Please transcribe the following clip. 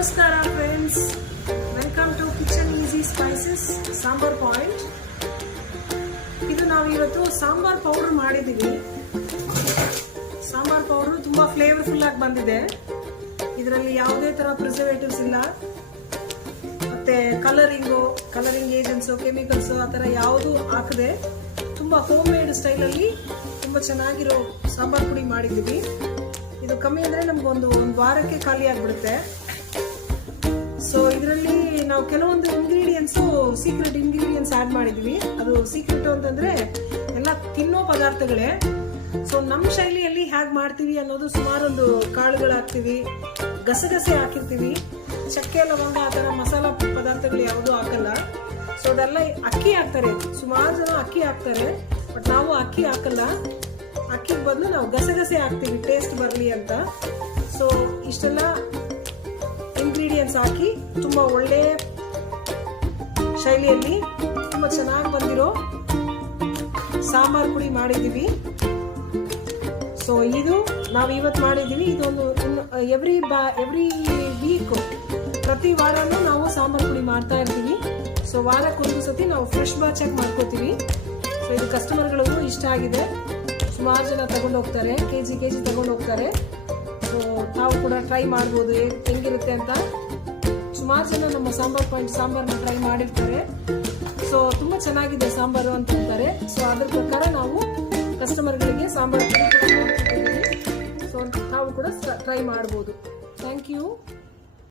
ನಮಸ್ಕಾರ friends, welcome to kitchen easy spices sambar point. ಇದು ನಾವು ಇವತ್ತು ಸಾಂಬಾರ್ ಪೌಡರ್ ಮಾಡಿದ್ದೀವಿ. ಸಾಂಬಾರ್ ಪೌಡರ್ ತುಂಬಾ ಫ್ಲೇವರ್ಫುಲ್ ಆಗಿ ಬಂದಿದೆ. ಇದರಲ್ಲಿ ಯಾವುದೇ ತರ ಪ್ರಿಸರ್ವೇಟಿವ್ಸ್ ಇಲ್ಲ, ಮತ್ತೆ ಕಲರಿಂಗ್ ಏಜೆಂಟ್ಸ್, ಕೆಮಿಕಲ್ಸ್ ಆ ಥರ ಯಾವುದು ಹಾಕದೆ ತುಂಬಾ ಹೋಮ್ ಮೇಡ್ ಸ್ಟೈಲಲ್ಲಿ ತುಂಬಾ ಚೆನ್ನಾಗಿರೋ ಸಾಂಬಾರ್ ಪುಡಿ ಮಾಡಿದ್ದೀವಿ. ಇದು ಕಮ್ಮಿ ಅಂದರೆ ನಮ್ಗೊಂದು ವಾರಕ್ಕೆ ಖಾಲಿ ಆಗಿಬಿಡುತ್ತೆ. ಸೊ ಇದರಲ್ಲಿ ನಾವು ಕೆಲವೊಂದು ಸೀಕ್ರೆಟ್ ಇಂಗ್ರೀಡಿಯೆಂಟ್ಸ್ ಆ್ಯಡ್ ಮಾಡಿದ್ವಿ. ಅದು ಸೀಕ್ರೆಟ್ ಅಂತಂದ್ರೆ ಎಲ್ಲ ತಿನ್ನೋ ಪದಾರ್ಥಗಳೇ. ಸೊ ನಮ್ಮ ಶೈಲಿಯಲ್ಲಿ ಹೇಗೆ ಮಾಡ್ತೀವಿ ಅನ್ನೋದು, ಸುಮಾರೊಂದು ಕಾಳುಗಳು ಹಾಕ್ತೀವಿ, ಗಸಗಸೆ ಹಾಕಿರ್ತೀವಿ, ಚಕ್ಕೆ ಲವಂಗ ಆ ಥರ ಮಸಾಲ ಪದಾರ್ಥಗಳು ಯಾವುದೂ ಹಾಕಲ್ಲ. ಸೊ ಅದೆಲ್ಲ ಅಕ್ಕಿ ಹಾಕ್ತಾರೆ, ಸುಮಾರು ಜನ ಅಕ್ಕಿ ಹಾಕ್ತಾರೆ, ಬಟ್ ನಾವು ಅಕ್ಕಿ ಹಾಕಲ್ಲ. ಅಕ್ಕಿಗೆ ಬದಲು ನಾವು ಗಸಗಸೆ ಹಾಕ್ತೀವಿ ಟೇಸ್ಟ್ ಬರಲಿ ಅಂತ. ಸೊ ಇಷ್ಟೆಲ್ಲ ಇಂಗ್ರೀಡಿಯೆಂಟ್ಸ್ ಹಾಕಿ ತುಂಬಾ ಒಳ್ಳೆ ಶೈಲಿಯಲ್ಲಿ ತುಂಬಾ ಚೆನ್ನಾಗಿ ಬಂದಿರೋ ಸಾಂಬಾರ್ ಪುಡಿ ಮಾಡಿದ್ದೀವಿ. ಸೊ ಇದು ನಾವು ಇವತ್ತು ಮಾಡಿದ್ದೀವಿ. ಇದೊಂದು ಎವ್ರಿ ವೀಕ್, ಪ್ರತಿ ವಾರನೂ ನಾವು ಸಾಂಬಾರ್ ಪುಡಿ ಮಾಡ್ತಾ ಇರ್ತೀವಿ. ಸೊ ವಾರಕ್ಕೊಂದು ಸತಿ ನಾವು ಫ್ರೆಶ್ ಬ್ಯಾಚ್ ಆಗಿ ಮಾಡ್ಕೋತೀವಿ. ಸೊ ಇದು ಕಸ್ಟಮರ್ಗಳಿಗೂ ಇಷ್ಟ ಆಗಿದೆ. ಸುಮಾರು ಜನ ತಗೊಂಡು ಹೋಗ್ತಾರೆ, ಕೆಜಿ ತಗೊಂಡು ಹೋಗ್ತಾರೆ. ಸೊ ತಾವು ಕೂಡ ಟ್ರೈ ಮಾಡ್ಬೋದು ಹೆಂಗಿರುತ್ತೆ ಅಂತ. ಸುಮಾರು ಜನ ನಮ್ಮ ಸಾಂಬಾರ್ನ ಟ್ರೈ ಮಾಡಿರ್ತಾರೆ. ಸೊ ತುಂಬ ಚೆನ್ನಾಗಿದೆ ಸಾಂಬಾರು ಅಂತ ಹೇಳ್ತಾರೆ. ಸೊ ಅದ್ರ ಪ್ರಕಾರ ನಾವು ಕಸ್ಟಮರ್ಗಳಿಗೆ ಸಾಂಬಾರು ಪುಡಿ ಕೂಡ ಮಾಡ್ತಿದ್ದೀವಿ. ಸೊ ತಾವು ಕೂಡ ಟ್ರೈ ಮಾಡ್ಬೋದು. Thank you.